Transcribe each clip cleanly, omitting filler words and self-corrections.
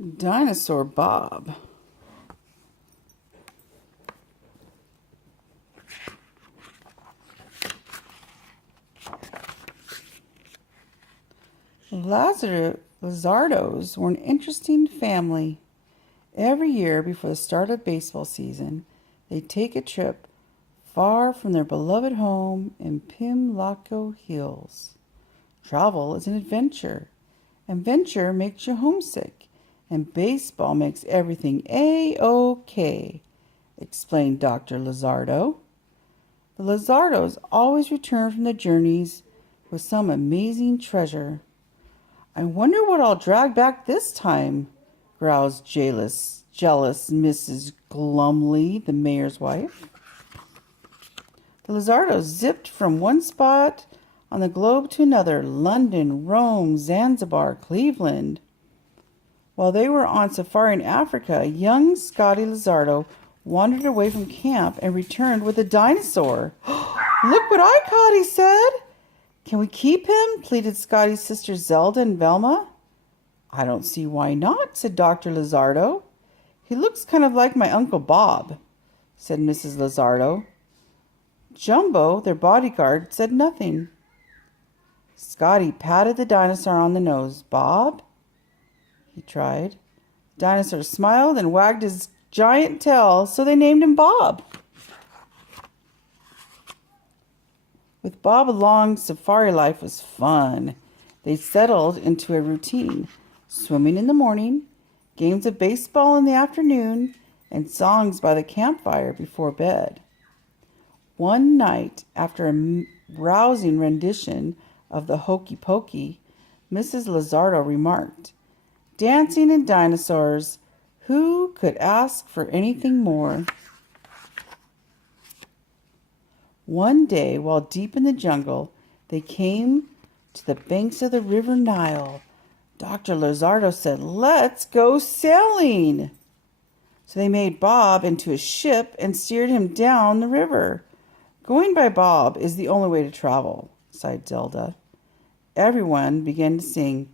Dinosaur Bob. Lizardos were an interesting family. Every year before the start of baseball season, they take a trip far from their beloved home in Pimlico Hills. Travel is an adventure, and venture makes you homesick, and baseball makes everything A-OK, explained Dr. Lizardo. The Lizardos always return from their journeys with some amazing treasure. I wonder what I'll drag back this time, growls jealous Mrs. Glumly, the mayor's wife. The Lizardos zipped from one spot on the globe to another, London, Rome, Zanzibar, Cleveland. While they were on safari in Africa, young Scotty Lizardo wandered away from camp and returned with a dinosaur. "Look what I caught," he said. "Can we keep him?" pleaded Scotty's sisters Zelda and Velma. "I don't see why not," said Dr. Lizardo. "He looks kind of like my Uncle Bob," said Mrs. Lizardo. Jumbo, their bodyguard, said nothing. Scotty patted the dinosaur on the nose. "Bob?" he tried. The dinosaur smiled and wagged his giant tail, so they named him Bob. With Bob along, safari life was fun. They settled into a routine: swimming in the morning, games of baseball in the afternoon, and songs by the campfire before bed. One night, after a rousing rendition of the Hokey Pokey, Mrs. Lizardo remarked, "Dancing and dinosaurs, who could ask for anything more?" One day, while deep in the jungle, they came to the banks of the river Nile. Dr. Lizardo said, "Let's go sailing." So they made Bob into a ship and steered him down the river. "Going by Bob is the only way to travel," sighed Zelda. Everyone began to sing,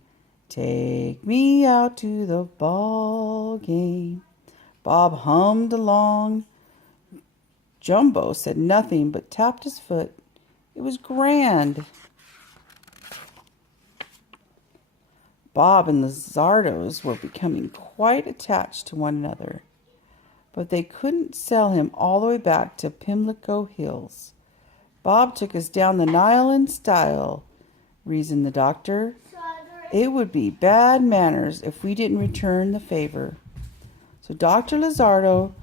"Take me out to the ball game." Bob hummed along. Jumbo said nothing but tapped his foot. It was grand. Bob and the Lizardos were becoming quite attached to one another, but they couldn't sail him all the way back to Pimlico Hills. "Bob took us down the Nile in style," reasoned the doctor. "It would be bad manners if we didn't return the favor." So Dr. Lizardo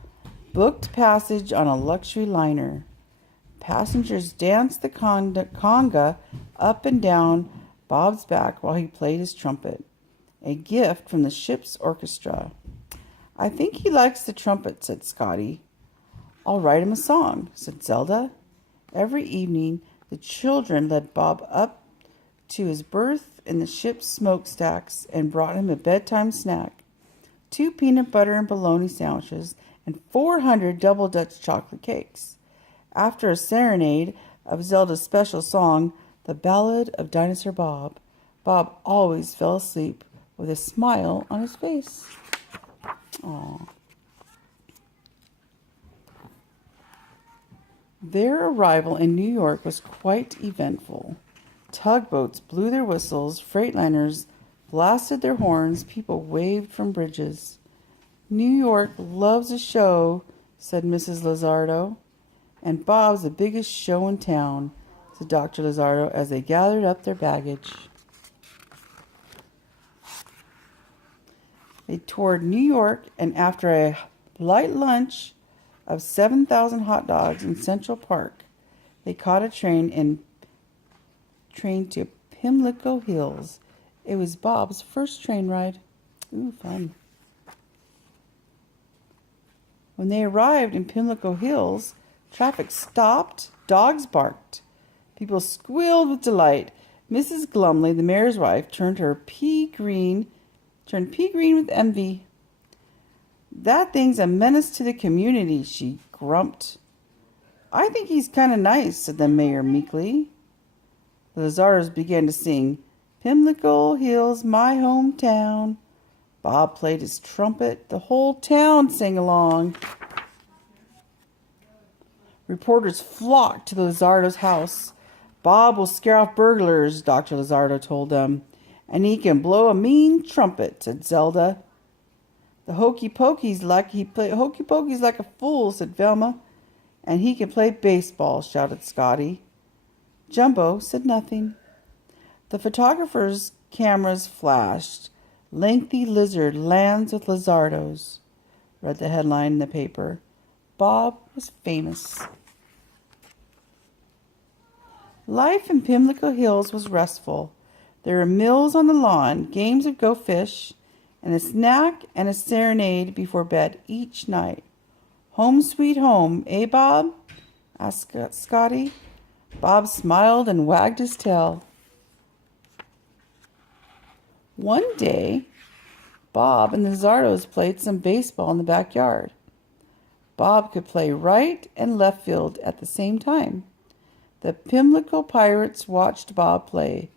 booked passage on a luxury liner. Passengers danced the conga up and down Bob's back while he played his trumpet, a gift from the ship's orchestra. "I think he likes the trumpet," said Scotty. "I'll write him a song," said Zelda. Every evening, the children led Bob up to his berth in the ship's smokestacks and brought him a bedtime snack: 2 peanut butter and bologna sandwiches and 400 double Dutch chocolate cakes. After a serenade of Zelda's special song, The Ballad of Dinosaur Bob, Bob always fell asleep with a smile on his face. Aww. Their arrival in New York was quite eventful. Tugboats blew their whistles, freightliners blasted their horns, people waved from bridges. "New York loves a show," said Mrs. Lizardo. "And Bob's the biggest show in town," said Dr. Lizardo as they gathered up their baggage. They toured New York, and after a light lunch of 7,000 hot dogs in Central Park, they caught a train to Pimlico Hills. It was Bob's first train ride. Ooh, fun. When they arrived in Pimlico Hills, traffic stopped, dogs barked. People squealed with delight. Mrs. Glumly, the mayor's wife, turned pea green with envy. "That thing's a menace to the community," she grumped. "I think he's kind of nice," said the mayor meekly. The Lizardos began to sing, "Pimlico Hills, my hometown." Bob played his trumpet. The whole town sang along. Reporters flocked to the Lizardo's house. Bob will scare off burglars, Dr. Lizardo told them. And he can blow a mean trumpet, said Zelda. The hokey pokey's like a fool, said Velma. And he can play baseball, shouted Scotty. Jumbo said nothing. The photographer's cameras flashed. Lengthy lizard lands with Lizardos, read the headline in the paper. Bob was famous. Life in Pimlico Hills was restful. There were meals on the lawn, games of go fish, and a snack and a serenade before bed each night. Home sweet home, eh, Bob? Asked Scotty. Bob smiled and wagged his tail. One day, Bob and the Lizardos played some baseball in the backyard. Bob could play right and left field at the same time. The Pimlico Pirates watched Bob play.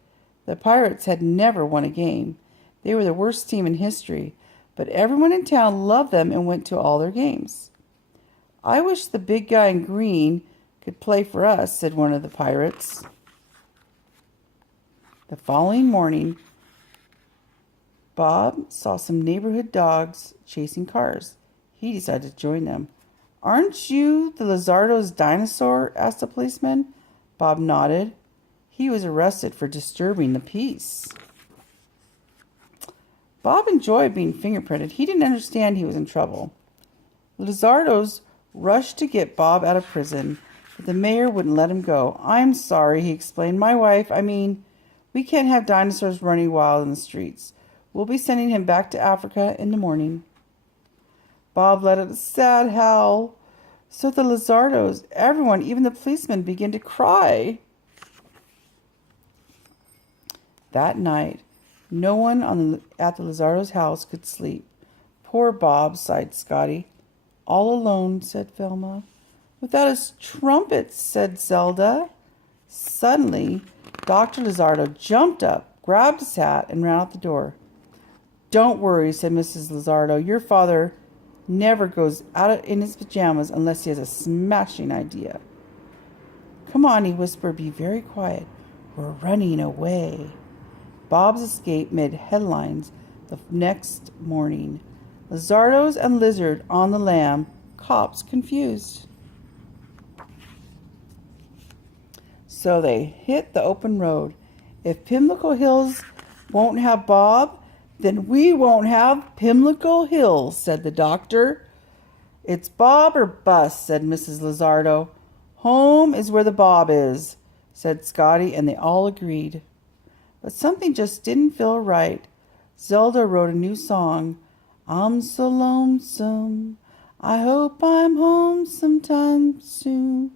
The Pirates had never won a game. They were the worst team in history, but everyone in town loved them and went to all their games. I wish the big guy in green could play for us, said one of the pirates. The following morning, Bob saw some neighborhood dogs chasing cars. He decided to join them. Aren't you the Lizardo's dinosaur? Asked the policeman. Bob nodded. He was arrested for disturbing the peace. Bob enjoyed being fingerprinted. He didn't understand he was in trouble. The Lizardos rushed to get Bob out of prison, but the mayor wouldn't let him go. I'm sorry, he explained. We can't have dinosaurs running wild in the streets. We'll be sending him back to Africa in the morning. Bob let out a sad howl. So the Lizardos, everyone, even the policemen, began to cry. That night, no one at the Lizardos' house could sleep. Poor Bob, sighed Scotty. All alone, said Velma. Without his trumpet, said Zelda. Suddenly, Dr. Lizardo jumped up, grabbed his hat, and ran out the door. Don't worry, said Mrs. Lizardo. Your father never goes out in his pajamas unless he has a smashing idea. Come on, he whispered. Be very quiet. We're running away. Bob's escape made headlines the next morning. Lizardos and lizard on the lam. Cops confused. So they hit the open road. If Pimlico Hills won't have Bob, then we won't have Pimlico Hills, said the doctor. It's Bob or bust, said Mrs. Lizardo. Home is where the Bob is, said Scotty, and they all agreed. But something just didn't feel right. Zelda wrote a new song. I'm so lonesome. I hope I'm home sometime soon.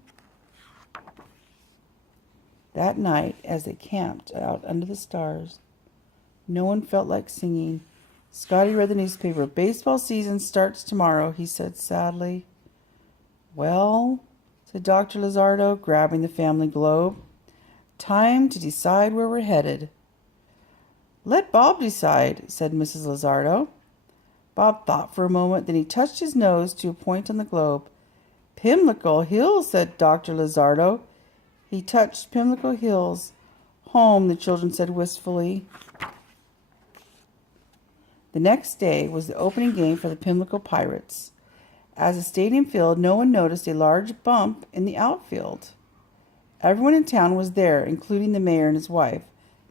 That night, as they camped out under the stars, no one felt like singing. Scotty read the newspaper. Baseball season starts tomorrow, he said sadly. Well, said Dr. Lizardo, grabbing the family globe. Time to decide where we're headed. Let Bob decide, said Mrs. Lizardo. Bob thought for a moment, then he touched his nose to a point on the globe. Pimlico Hills, said Dr. Lizardo. He touched Pimlico Hills. Home, the children said wistfully. The next day was the opening game for the Pimlico Pirates. As the stadium filled, no one noticed a large bump in the outfield. Everyone in town was there, including the mayor and his wife,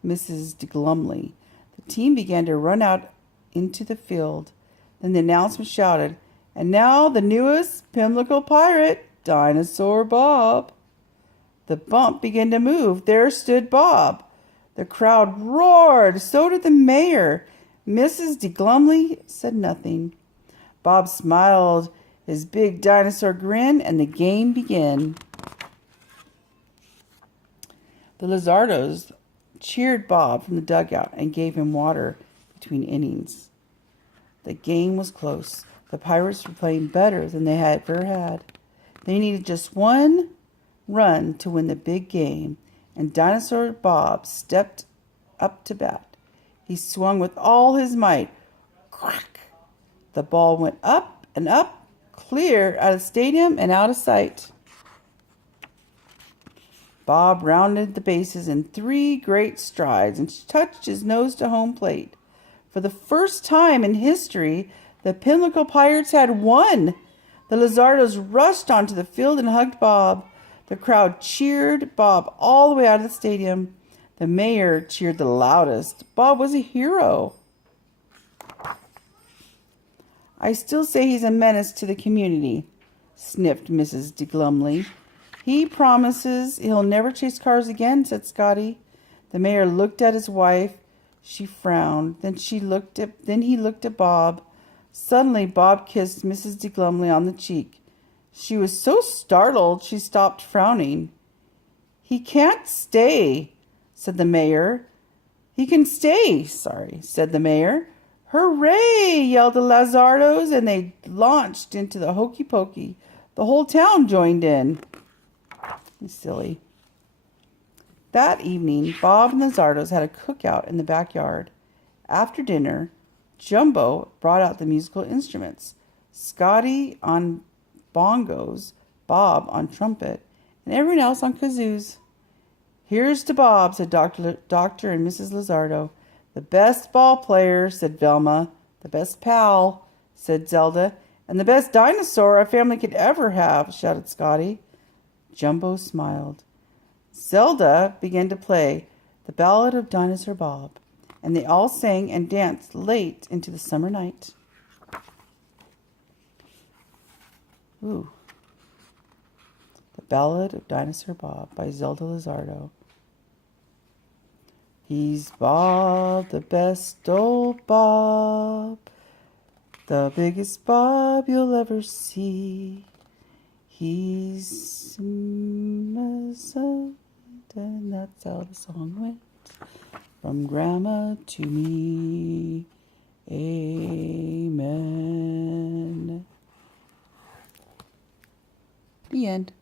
Mrs. de Glumley. The team began to run out into the field. Then the announcement shouted, and now the newest Pimlico Pirate, Dinosaur Bob. The bump began to move. There stood Bob. The crowd roared. So did the mayor. Mrs. de Glumley said nothing. Bob smiled his big dinosaur grin, and the game began. The Lizardos cheered Bob from the dugout and gave him water between innings. The game was close. The Pirates were playing better than they had ever had. They needed just one run to win the big game, and Dinosaur Bob stepped up to bat. He swung with all his might. Quack! The ball went up and up, clear out of the stadium and out of sight. Bob rounded the bases in 3 great strides and touched his nose to home plate. For the first time in history, the Pimlico Pirates had won. The Lizardos rushed onto the field and hugged Bob. The crowd cheered Bob all the way out of the stadium. The mayor cheered the loudest. Bob was a hero. I still say he's a menace to the community, sniffed Mrs. de Glumly. He promises he'll never chase cars again, said Scotty. The mayor looked at his wife. She frowned. Then he looked at Bob. Suddenly Bob kissed Mrs. de Glumly on the cheek. She was so startled she stopped frowning. He can't stay, said the mayor. He can stay, said the mayor. Hooray, yelled the Lizardos, and they launched into the hokey pokey. The whole town joined in. Silly. That evening, Bob and the Lizardos had a cookout in the backyard. After dinner, Jumbo brought out the musical instruments. Scotty on bongos, Bob on trumpet, and everyone else on kazoos. Here's to Bob, said Dr. and Mrs. Lizardo. The best ball player, said Velma. The best pal, said Zelda. And the best dinosaur a family could ever have, shouted Scotty. Jumbo smiled. Zelda began to play the Ballad of Dinosaur Bob, and they all sang and danced late into the summer night. Ooh. The Ballad of Dinosaur Bob by Zelda Lizardo. He's Bob, the best old Bob, the biggest Bob you'll ever see. He's and that's how the song went. From Grandma to me. Amen. The end.